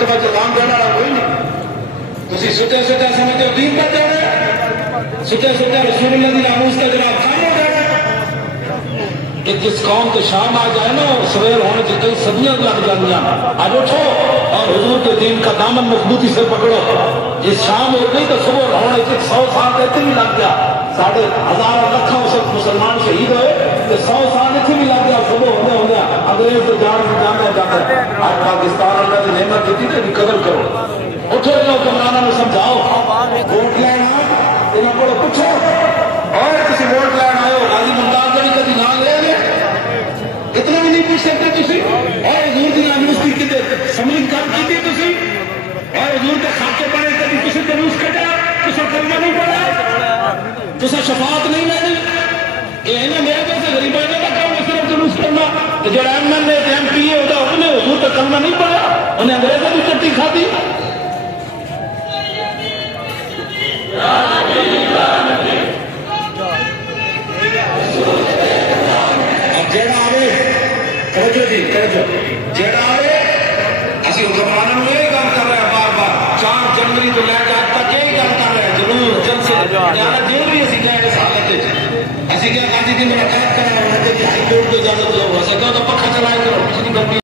तवज्जो काम देने वाला कोई नहीं। तुसी सुते सुते समझते हो दीन पर जाना, सुते सुते रसूलुल्लाह दी नामूस का जनाब खाम हो जाना। जिस कौम के शाम आ जाए ना, सवेर होने से कई सदियां लग जाएंगी। आज उठो और हुजूर के दीन का दामन मजबूती से पकड़ो। जिस शाम हो गई तो सुबह होने से 100 साल इतने भी लग गया। साढ़े हजारों लखों से मुसलमान शहीद हुए तो 100 साल इतने भी लग गया। सुबह होने हो गया अंग्रेज तो जाना जाता है। आज पाकिस्तान अल्लाह की नेमत दी थी, कदर करो। उठो हुक्मराना को समझाओ, वोट लेना इन्हों को पूछो। और किसी वोट लैन आयो गाजी मुमताज जी कभी ना ले इतना भी नहीं पूछ सकते तुसी। और हजूर की नामूस्ती कितने समझ कर की तुसी। और हजूर के खाते पड़े कभी किसी जलूस कटा, किसी कलमा नहीं पड़ा, तुसा शफात नहीं लेनी। ये ना मेरे जैसे गरीबों का काम है सिर्फ जलूस करना। तो जो एमएलए एमपी होता उन्हें हजूर का कलमा नहीं पड़ा, उन्हें अंग्रेजों की चट्टी खाती। जेड़ा आवे करजो जी करजो जेड़ा आवे असि हुक्मराना में यही गल कर रहे हैं बार बार। 4 जनवरी तो लैके आज तक यही गल कर रहे हैं, जरूर जलसे जाना जो भी असि गए इस हालत असि क्या गांधी जी ने मुलाकात करना हाई कोर्ट को इजाजत दो, असि क्या तो पखा चलाए करो।